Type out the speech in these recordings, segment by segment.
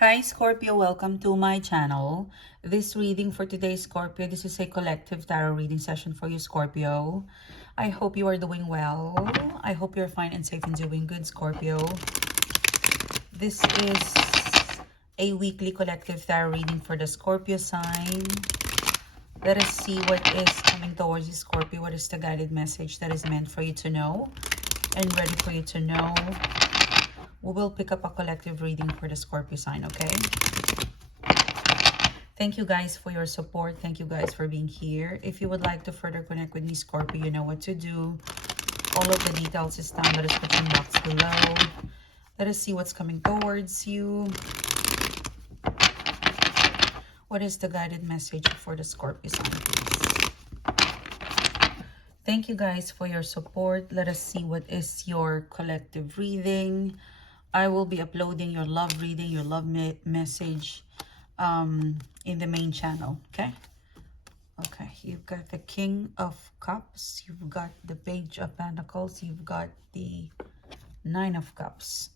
Hi Scorpio, welcome to my channel. This reading for today, Scorpio, this is a collective tarot reading session for you, Scorpio. I hope you are doing well. I hope you're fine and safe and doing good, Scorpio. This is a weekly collective tarot reading for the Scorpio sign. Let us see what is coming towards you, Scorpio. What is the guided message that is meant for you to know and ready for you to know? We will pick up a collective reading for the Scorpio sign, okay? Thank you guys for your support. Thank you guys for being here. If you would like to further connect with me, Scorpio, you know what to do. All of the details is down in the description box below. Let us see what's coming towards you. What is the guided message for the Scorpio sign, please? Thank you guys for your support. Let us see what is your collective reading. I will be uploading your love reading, your love message in the main channel, okay? Okay, you've got the King of Cups, you've got the Page of Pentacles, you've got the Nine of Cups.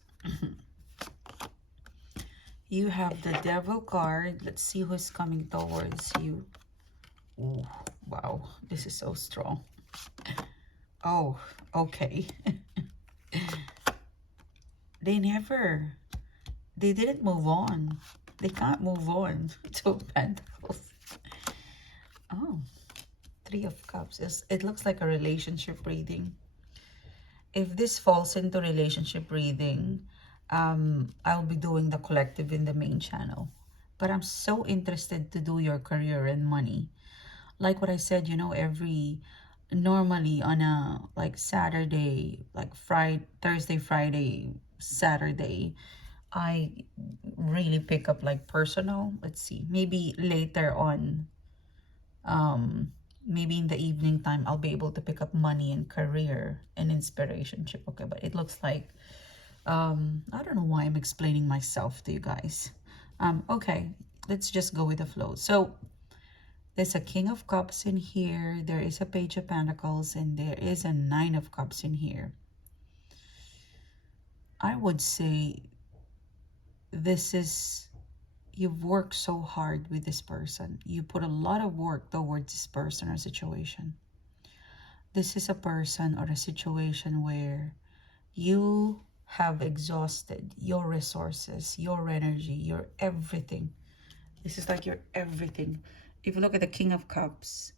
You have the Devil card. Let's see who's coming towards you. Ooh, wow, this is so strong. Oh, okay. They didn't move on. They can't move on. Two of Pentacles. Oh, Three of Cups. It looks like a relationship reading. If this falls into relationship reading, I'll be doing the collective in the main channel. But I'm so interested to do your career and money. Like what I said, you know, normally on a like Saturday, like Thursday, Friday, Saturday, I really pick up like personal. Let's see, maybe later on, maybe in the evening time, I'll be able to pick up money and career and inspirationship. Okay, but it looks like I don't know why I'm explaining myself to you guys. Okay, let's just go with the flow. So there's a King of Cups in here, there is a Page of Pentacles, and there is a Nine of Cups in here. I would say this is, you've worked so hard with this person. You put a lot of work towards this person or situation. This is a person or a situation where you have exhausted your resources, your energy, your everything. This is like your everything. If you look at the King of Cups,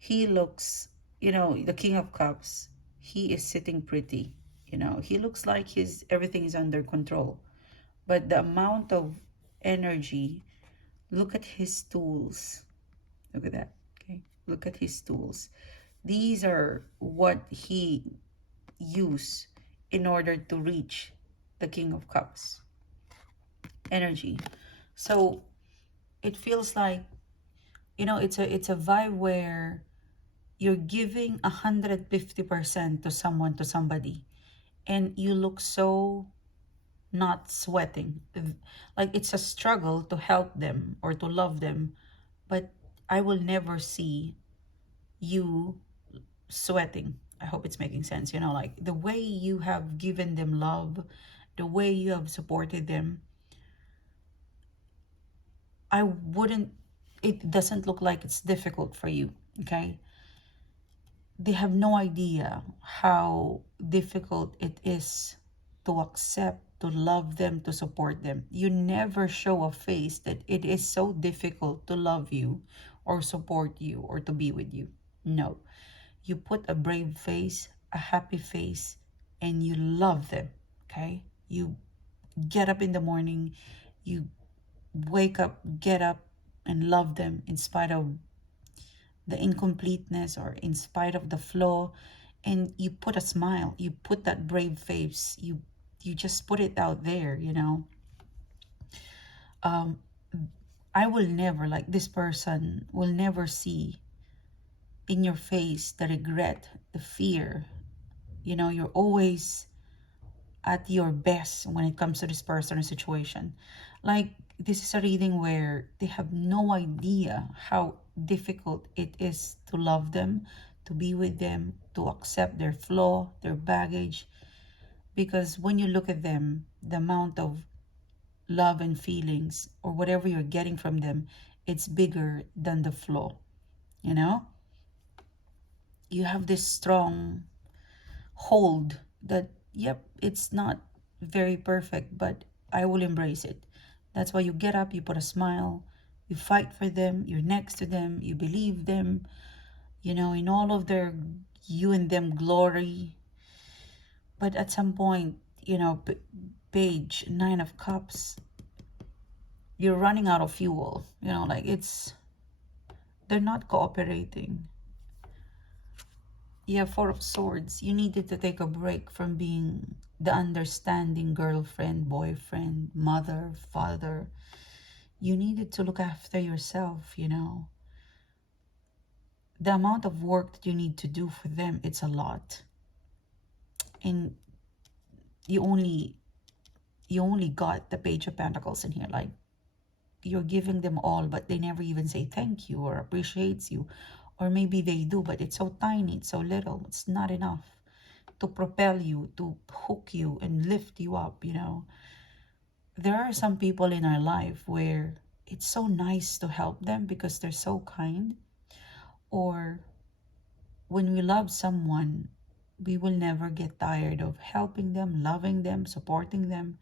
he looks, you know, the King of Cups, he is sitting pretty. You know, he looks like everything is under control. But the amount of energy, look at his tools. Look at that, okay? Look at his tools. These are what he used in order to reach the King of Cups energy. So it feels like, you know, it's a vibe where you're giving 150% to someone, to somebody, and you look so not sweating. Like it's a struggle to help them or to love them, but I will never see you sweating. I hope it's making sense. You know, like the way you have given them love, the way you have supported them, it doesn't look like it's difficult for you, okay? They have no idea how difficult it is to accept, to love them, to support them. You never show a face that it is so difficult to love you or support you or to be with you. No. You put a brave face, a happy face, and you love them, okay? You get up in the morning, you wake up, get up, and love them in spite of the incompleteness or in spite of the flaw, and you put a smile, you put that brave face, you just put it out there, you know. I will never, like this person will never see in your face the regret, the fear. You know, you're always at your best when it comes to this person or situation. Like this is a reading where they have no idea how difficult it is to love them, to be with them, to accept their flaw, their baggage. Because when you look at them, the amount of love and feelings, or whatever you're getting from them, it's bigger than the flaw, you know? You have this strong hold that, yep, it's not very perfect, but I will embrace it. That's why you get up, you put a smile, you fight for them, you're next to them, you believe them, you know, in all of their you and them glory. But at some point, you know, page 9 of cups, you're running out of fuel, you know, like they're not cooperating. You have 4 of swords. You needed to take a break from being the understanding girlfriend, boyfriend, mother, father. You needed to look after yourself, you know. The amount of work that you need to do for them, it's a lot. And you only got the Page of Pentacles in here. Like, you're giving them all, but they never even say thank you or appreciates you. Or maybe they do, but it's so tiny, it's so little, it's not enough to propel you, to hook you and lift you up, you know. There are some people in our life where it's so nice to help them because they're so kind. Or when we love someone, we will never get tired of helping them, loving them, supporting them.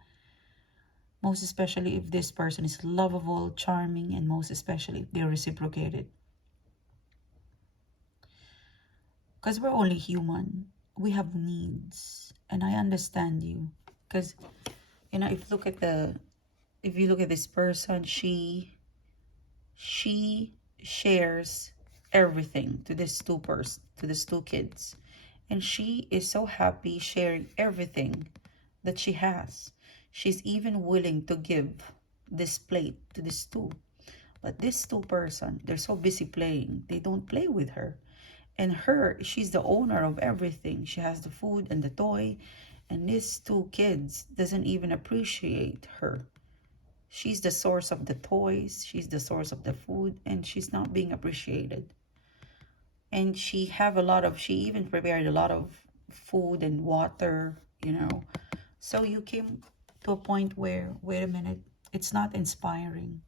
Most especially if this person is lovable, charming, and most especially if they're reciprocated. Because we're only human. We have needs. And I understand you. Because, you know, if you look at this person, she shares everything to these two kids. And she is so happy sharing everything that she has. She's even willing to give this plate to these two. But these two person, they're so busy playing. They don't play with her. And she's the owner of everything. She has the food and the toy. And these two kids doesn't even appreciate her. She's the source of the toys. She's the source of the food. And she's not being appreciated. And she even prepared a lot of food and water, you know. So you came to a point where, wait a minute, it's not inspiring.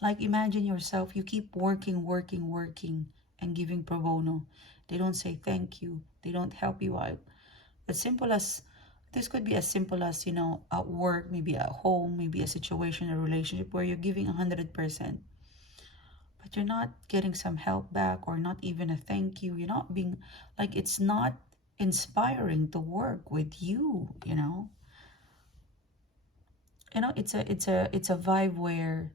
Like, imagine yourself, you keep working, and giving pro bono. They don't say thank you. They don't help you out. This could be as simple as, you know, at work, maybe at home, maybe a situation, a relationship where you're giving 100%. But you're not getting some help back or not even a thank you. You're not being, like, it's not inspiring to work with you, you know. You know, it's a vibe where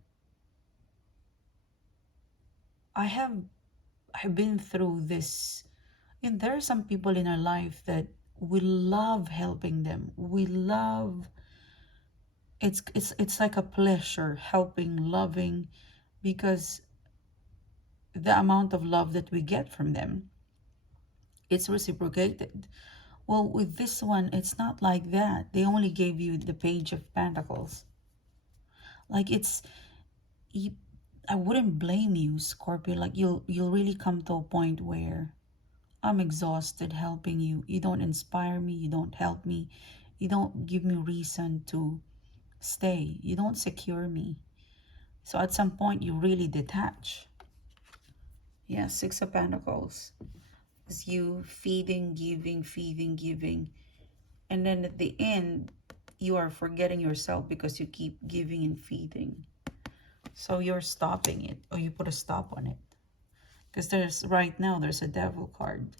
I've been through this. And there are some people in our life that we love helping them. We love, it's like a pleasure helping, loving, because the amount of love that we get from them, it's reciprocated. Well, with this one, it's not like that. They only gave you the Page of Pentacles. Like, I wouldn't blame you, Scorpio. Like, you'll really come to a point where I'm exhausted helping you. You don't inspire me. You don't help me. You don't give me reason to stay. You don't secure me. So at some point, you really detach. Yeah, 6 of Pentacles. It's you feeding, giving. And then at the end, you are forgetting yourself because you keep giving and feeding. So you're stopping it, or you put a stop on it. Because right now, there's a Devil card.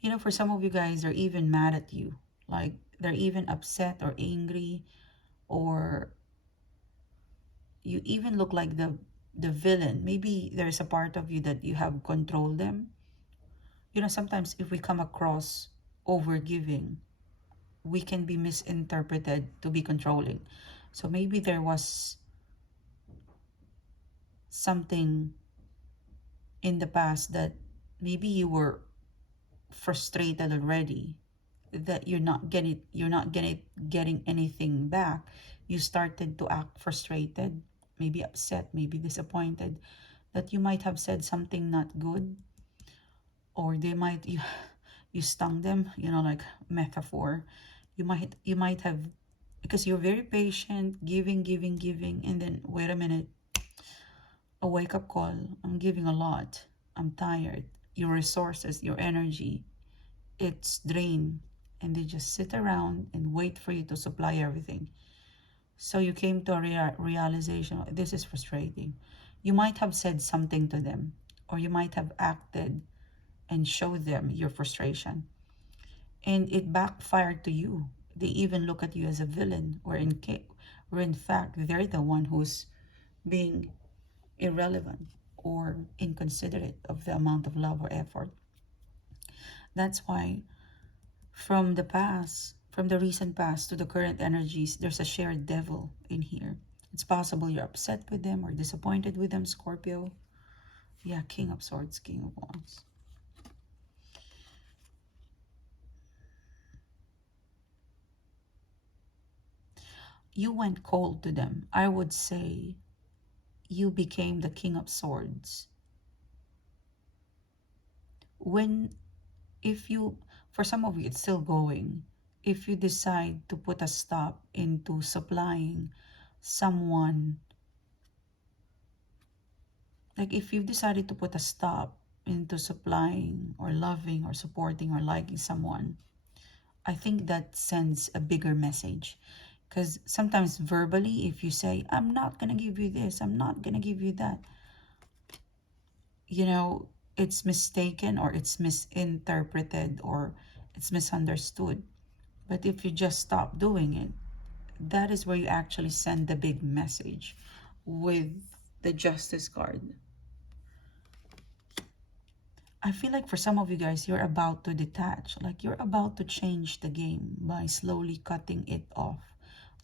You know, for some of you guys, they're even mad at you. Like, they're even upset or angry, or you even look like the villain. Maybe there's a part of you that you have controlled them. You know, sometimes if we come across overgiving, we can be misinterpreted to be controlling. So maybe there was something in the past that maybe you were frustrated already, that you're not getting anything back. You started to act frustrated, maybe upset, maybe disappointed, that you might have said something not good, or you stung them, you know, like metaphor. You might have because you're very patient, giving, and then wait a minute, a wake-up call. I'm giving a lot. I'm tired. Your resources, your energy, it's drained. And they just sit around and wait for you to supply everything. So you came to a realization, this is frustrating. You might have said something to them, or you might have acted and showed them your frustration. And it backfired to you. They even look at you as a villain, or in fact, they're the one who's being irrelevant or inconsiderate of the amount of love or effort. That's why from the recent past to the current energies, there's a shared devil in here. It's possible you're upset with them or disappointed with them, Scorpio. Yeah, King of Swords, King of Wands. You went cold to them. I would say you became the King of Swords. When, if you, for some of you, it's still going. If you decide to put a stop into supplying someone, like if you've decided to put a stop into supplying or loving or supporting or liking someone, I think that sends a bigger message. Because sometimes verbally, if you say, I'm not going to give you this, I'm not going to give you that, you know, it's mistaken or it's misinterpreted or it's misunderstood. But if you just stop doing it, that is where you actually send the big message with the Justice card. I feel like for some of you guys, you're about to detach. Like you're about to change the game by slowly cutting it off.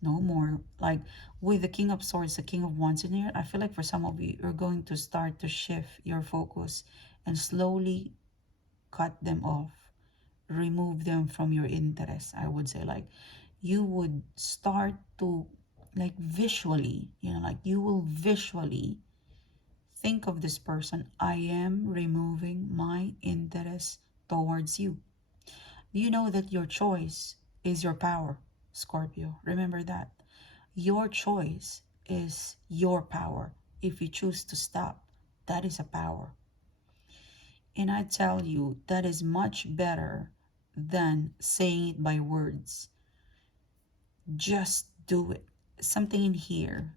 No more. Like with the King of Swords, the King of Wands in here, I feel like for some of you, you're going to start to shift your focus and slowly cut them off. Remove them from your interest. I would say like you would start to like visually, you know, like you will visually think of this person. I am removing my interest towards you. You know that your choice is your power, Scorpio. Remember that. Your choice is your power. If you choose to stop, that is a power. And I tell you, that is much better than saying it by words. Just do it. Something in here,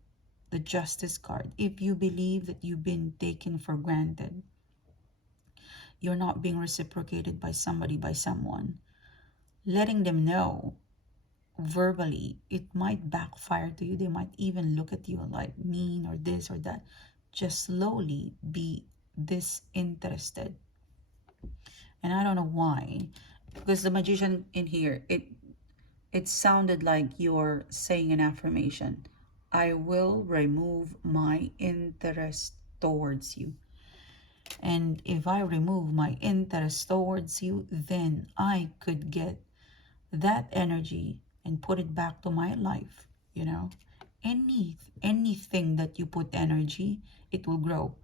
the Justice card. If you believe that you've been taken for granted, you're not being reciprocated by somebody, by someone, letting them know verbally, it might backfire to you. They might even look at you like mean or this or that. Just slowly be disinterested. And I don't know why, because the Magician in here, it sounded like you're saying an affirmation. I will remove my interest towards you. And if I remove my interest towards you, then I could get that energy and put it back to my life, you know. Anything that you put energy, it will grow.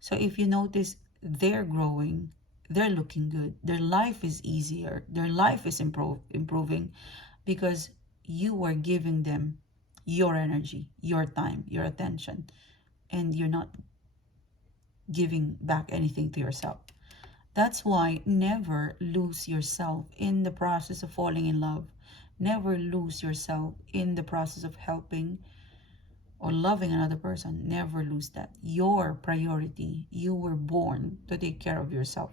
So if you notice, they're growing, they're looking good, their life is easier, their life is improving because you are giving them your energy, your time, your attention, and you're not giving back anything to yourself. That's why never lose yourself in the process of falling in love. Never lose yourself in the process of helping or loving another person. Never lose that. Your priority. You were born to take care of yourself.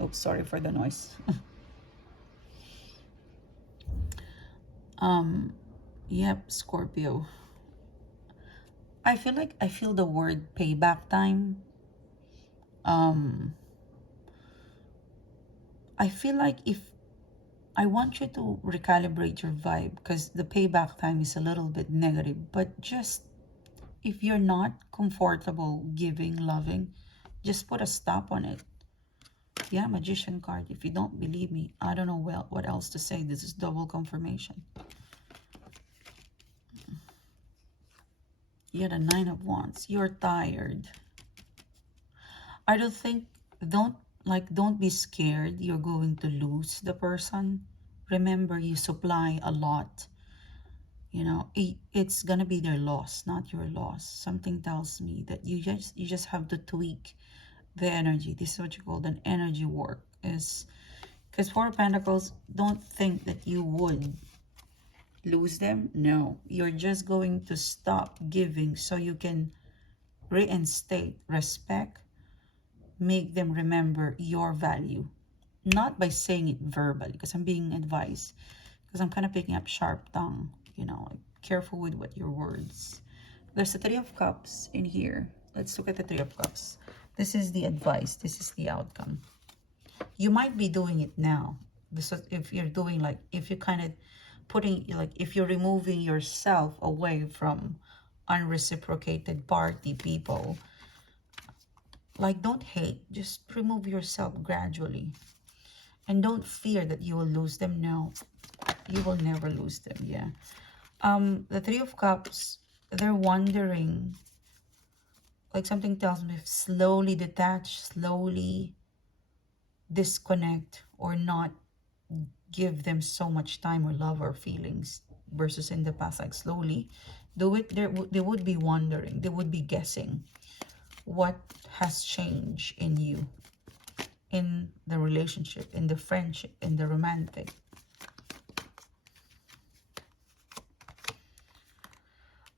Oops, sorry for the noise. Yep, Scorpio. I feel the word payback time. I feel like if I want you to recalibrate your vibe because the payback time is a little bit negative, but just if you're not comfortable giving, loving, just put a stop on it. Yeah, Magician card. If you don't believe me, I don't know what else to say. This is double confirmation. Yeah, the Nine of Wands. You're tired. I don't think, don't be scared you're going to lose the person. Remember, you supply a lot. You know, it's gonna be their loss, not your loss. Something tells me that you just have to tweak the energy. This is what you call an energy work. Is because Four of Pentacles, don't think that you would lose them. No, you're just going to stop giving so you can reinstate respect, make them remember your value. Not by saying it verbally, because I'm being advised, because I'm kind of picking up sharp tongue, you know, like, careful with what your words. There's the Three of Cups in here. Let's look at the Three of Cups. This is the advice. This is the outcome. You might be doing it now. This is if you're doing, like, if you're kind of putting, like, if you're removing yourself away from unreciprocated party people, like, don't hate, just remove yourself gradually. And don't fear that you will lose them. No, you will never lose them. Yeah. The Three of Cups, they're wondering, like, something tells me, slowly detach, slowly disconnect, or not give them so much time or love or feelings, versus in the past, like, slowly do it. They would be wondering, they would be guessing what has changed in you, in the relationship, in the friendship, in the romantic.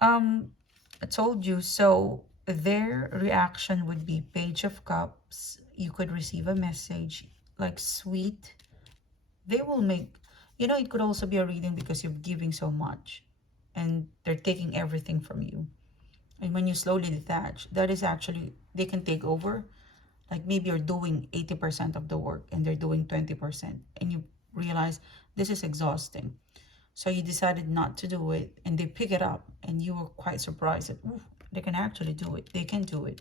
I told you. So their reaction would be Page of Cups. You could receive a message, like, sweet. They will make, you know, it could also be a reading because you're giving so much and they're taking everything from you. And when you slowly detach, that is actually, they can take over. Like, maybe you're doing 80% of the work and they're doing 20%, and you realize this is exhausting. So you decided not to do it, and they pick it up, and you were quite surprised that, ooh, they can actually do it. They can do it.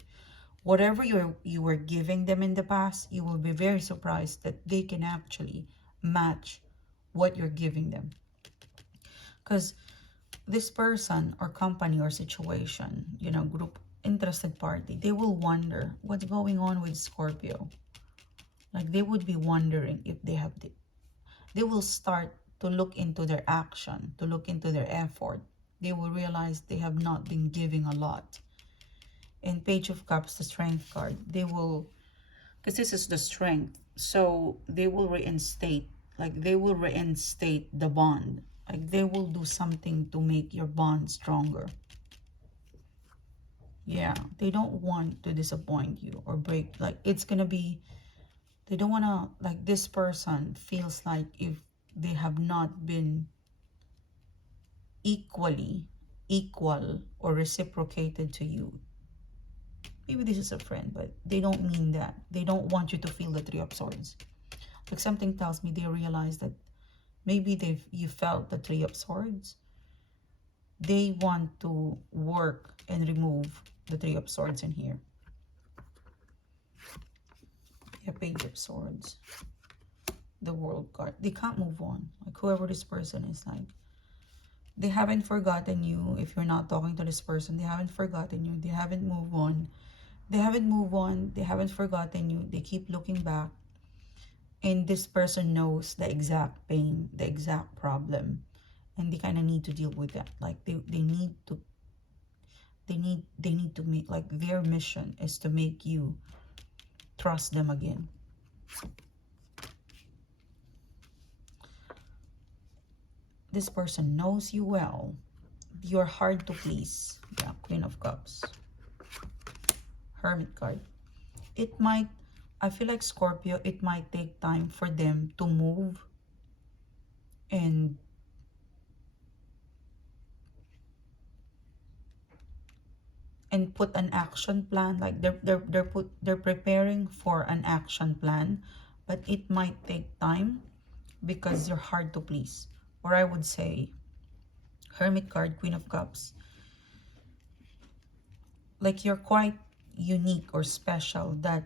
Whatever you were giving them in the past, you will be very surprised that they can actually match what you're giving them. Because this person or company or situation, you know, group, interested party, they will wonder what's going on with Scorpio. Like, they would be wondering if they have they will start to look into their action, to look into their effort. They will realize they have not been giving a lot. In Page of Cups, the Strength card, they will, because this is the Strength, so they will reinstate, like, they will reinstate the bond. Like, they will do something to make your bond stronger. Yeah, they don't want to disappoint you or break. Like, it's gonna be, they don't want to, like, this person feels like if they have not been equal or reciprocated to you. Maybe this is a friend, but they don't mean that. They don't want you to feel the Three of Swords. Like, something tells me they realize that maybe you felt the Three of Swords. They want to work and remove the Three of Swords in here. Yeah, Page of Swords. The World card. They can't move on. Like, whoever this person is, like, they haven't forgotten you. If you're not talking to this person, they haven't forgotten you. They haven't moved on. They haven't moved on. They haven't forgotten you. They keep looking back. And this person knows the exact pain, the exact problem. And they kind of need to deal with that. Like, they need to make, like, their mission is to make you trust them again. This person knows you well. You're hard to please. Yeah, Queen of Cups. Hermit card. It might, I feel like Scorpio, it might take time for them to move and put an action plan. Like, they're preparing for an action plan, but it might take time because you're hard to please. Or I would say, Hermit card, Queen of Cups, like, you're quite unique or special that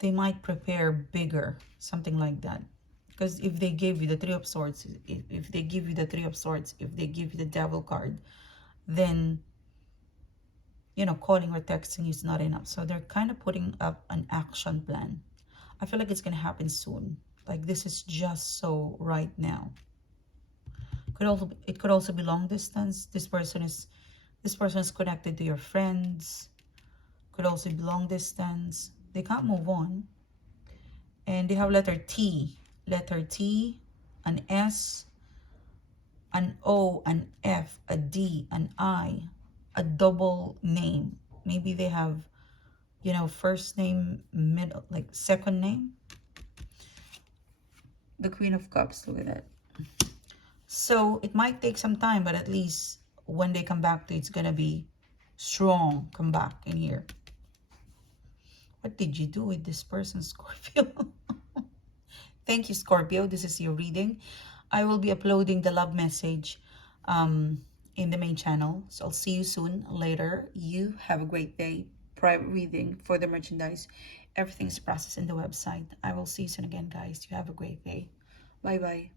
they might prepare bigger, something like that. Because if they give you the Three of Swords, if they give you the Three of Swords, if they give you the Devil card, then, you know, calling or texting is not enough. So they're kind of putting up an action plan. I feel like it's going to happen soon. Like, this is just so right now. It could also be long distance. This person is connected to your friends. Could also be long distance. They can't move on. And they have letter T, an S, an O, an F, a D, an I, a double name. Maybe they have, you know, first name, middle, like second name. The Queen of Cups, look at that. So it might take some time, but at least when they come back to it, it's gonna be strong. Come back in here. What did you do with this person, Scorpio? Thank you, Scorpio. This is your reading. I will be uploading the love message in the main channel. So I'll see you soon later. You have a great day. Private reading for the merchandise. Everything's processed in the website. I will see you soon again, guys. You have a great day. Bye-bye.